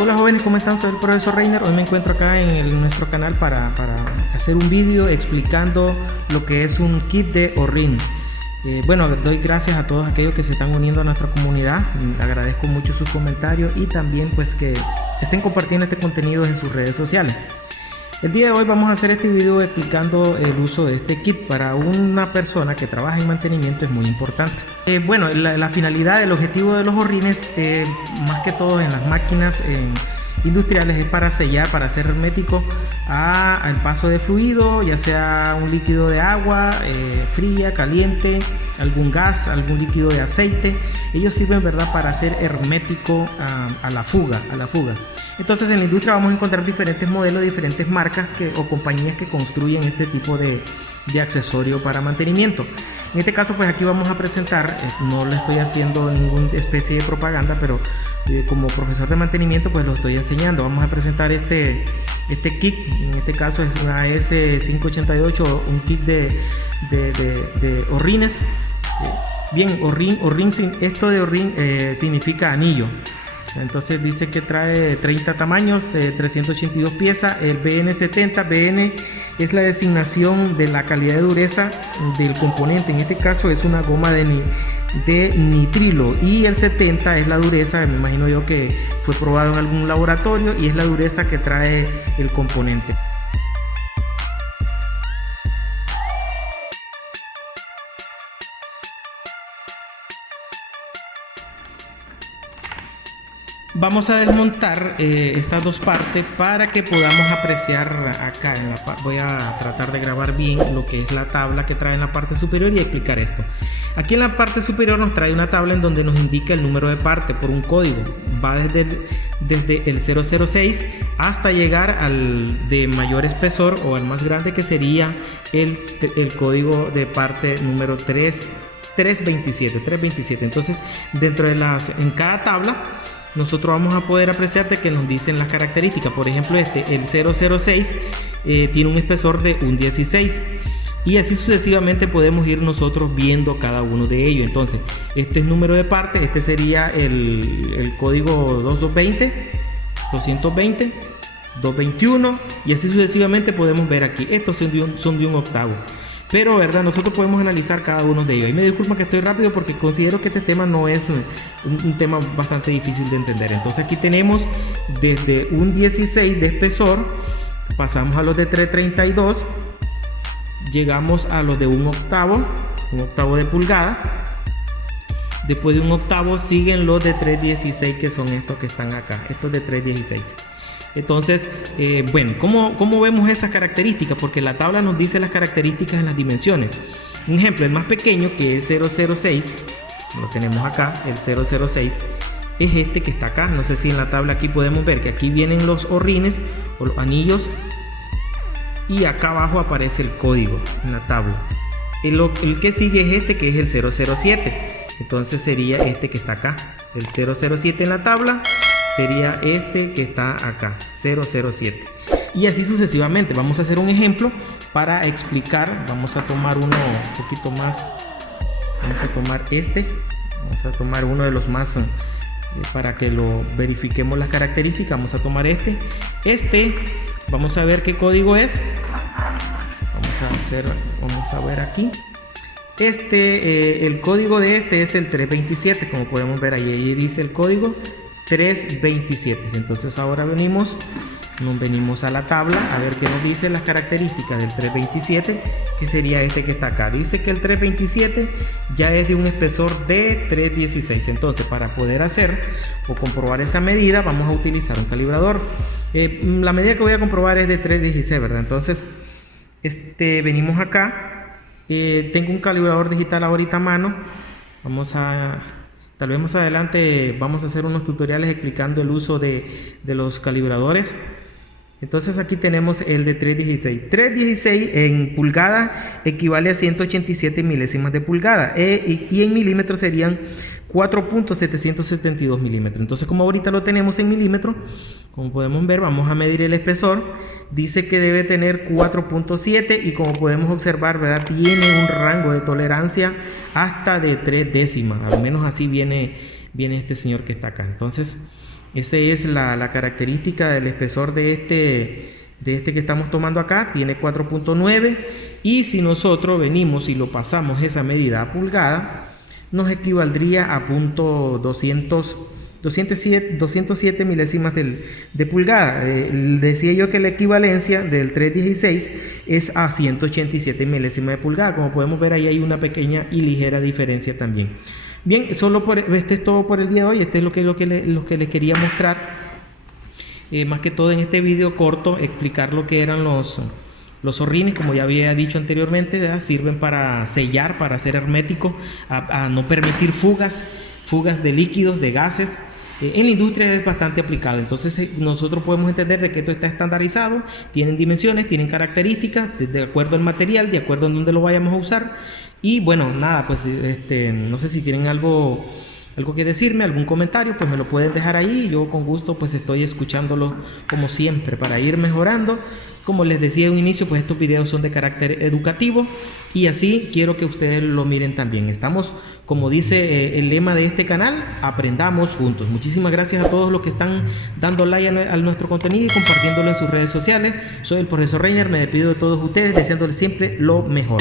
Hola jóvenes, ¿cómo están? Soy el profesor Reiner. Hoy me encuentro acá en nuestro canal para hacer un vídeo explicando lo que es un kit de O-Ring. Bueno, doy gracias a todos aquellos que se están uniendo a nuestra comunidad. Agradezco mucho sus comentarios y también pues que estén compartiendo este contenido en sus redes sociales. El día de hoy vamos a hacer este video explicando el uso de este kit. Para una persona que trabaja en mantenimiento es muy importante. Bueno, la finalidad, el objetivo de los O-Rings, más que todo en las máquinas industriales, es para sellar, para hacer hermético al paso de fluido, ya sea un líquido de agua fría, caliente, algún gas, algún líquido de aceite. Ellos sirven, ¿verdad?, para hacer hermético a la fuga. Entonces en la industria vamos a encontrar diferentes modelos, diferentes marcas o compañías que construyen este tipo de accesorio para mantenimiento. En este caso pues aquí vamos a presentar, no le estoy haciendo ninguna especie de propaganda, pero como profesor de mantenimiento pues lo estoy enseñando. Vamos a presentar este kit. En este caso es una S588, un kit de O-Rings. Bien, O-Ring, esto de O-Ring significa anillo. Entonces dice que trae 30 tamaños de 382 piezas. El BN70, BN es la designación de la calidad de dureza del componente. En este caso es una goma de nitrilo, y el 70 es la dureza, me imagino yo que fue probado en algún laboratorio, y es la dureza que trae el componente. Vamos a desmontar estas dos partes para que podamos apreciar acá voy a tratar de grabar bien lo que es la tabla que trae en la parte superior y explicar esto. Aquí en la parte superior nos trae una tabla en donde nos indica el número de parte por un código. Va desde el 006 hasta llegar al de mayor espesor o al más grande, que sería el código de parte número 327. Entonces dentro de en cada tabla nosotros vamos a poder apreciar de que nos dicen las características. Por ejemplo, el 006 tiene un espesor de un 16, y así sucesivamente podemos ir nosotros viendo cada uno de ellos. Entonces este es número de parte, este sería el código 2220, 220, 221, y así sucesivamente podemos ver aquí. Estos son de un octavo. Pero, ¿verdad?, nosotros podemos analizar cada uno de ellos. Y me disculpa que estoy rápido porque considero que este tema no es un tema bastante difícil de entender. Entonces aquí tenemos desde un 16 de espesor, pasamos a los de 332, llegamos a los de un octavo de pulgada. Después de un octavo siguen los de 316, que son estos que están acá, estos de 316. Entonces, bueno, ¿cómo vemos esas características? Porque la tabla nos dice las características en las dimensiones. Un ejemplo, el más pequeño, que es 006, lo tenemos acá, el 006, es este que está acá. No sé si en la tabla aquí podemos ver que aquí vienen los O-Rings o los anillos, y acá abajo aparece el código en la tabla. El que sigue es este, que es el 007. Entonces sería este que está acá, el 007 en la tabla. Sería este que está acá, 007. Y así sucesivamente. Vamos a hacer un ejemplo para explicar. Vamos a tomar uno un poquito más. Vamos a tomar Vamos a tomar uno de los más para que lo verifiquemos las características. Vamos a tomar vamos a ver qué código es. Vamos a ver aquí. El código de este es el 327, como podemos ver ahí dice el código 327. Entonces ahora nos venimos a la tabla a ver qué nos dice las características del 327, que sería este que está acá. Dice que el 327 ya es de un espesor de 316. Entonces, para poder hacer o comprobar esa medida, vamos a utilizar un calibrador. La medida que voy a comprobar es de 316, ¿verdad? Entonces venimos acá. Tengo un calibrador digital ahorita a mano. Tal vez más adelante vamos a hacer unos tutoriales explicando el uso de los calibradores. Entonces aquí tenemos el de 316. 316 en pulgada equivale a 187 milésimas de pulgada, y en milímetros serían 4.772 milímetros. Entonces, como ahorita lo tenemos en milímetros, como podemos ver, vamos a medir el espesor. Dice que debe tener 4.7, y como podemos observar, ¿verdad?, tiene un rango de tolerancia hasta de 3 décimas. Al menos así viene viene este señor que está acá. Entonces esa es la característica del espesor de este que estamos tomando acá. Tiene 4.9, y si nosotros venimos y lo pasamos esa medida a pulgada, nos equivaldría a 207 milésimas de pulgada. Decía yo que la equivalencia del 316 es a 187 milésimas de pulgada. Como podemos ver, ahí hay una pequeña y ligera diferencia también. Bien, este es todo por el día de hoy. Este es lo que les quería mostrar. Más que todo en este video corto, explicar lo que eran los zorrines. Como ya había dicho anteriormente, ¿verdad? Sirven para sellar, para ser hermético, a no permitir fugas de líquidos, de gases. En la industria es bastante aplicado. Entonces nosotros podemos entender de que esto está estandarizado, tienen dimensiones, tienen características, de acuerdo al material, de acuerdo a donde lo vayamos a usar. Y bueno, nada, pues no sé si tienen algo que decirme, algún comentario, pues me lo pueden dejar ahí. Yo con gusto pues estoy escuchándolo como siempre para ir mejorando. Como les decía en un inicio, pues estos videos son de carácter educativo, y así quiero que ustedes lo miren también. Estamos, como dice el lema de este canal, aprendamos juntos. Muchísimas gracias a todos los que están dando like a nuestro contenido y compartiéndolo en sus redes sociales. Soy el profesor Reiner, me despido de todos ustedes deseándoles siempre lo mejor.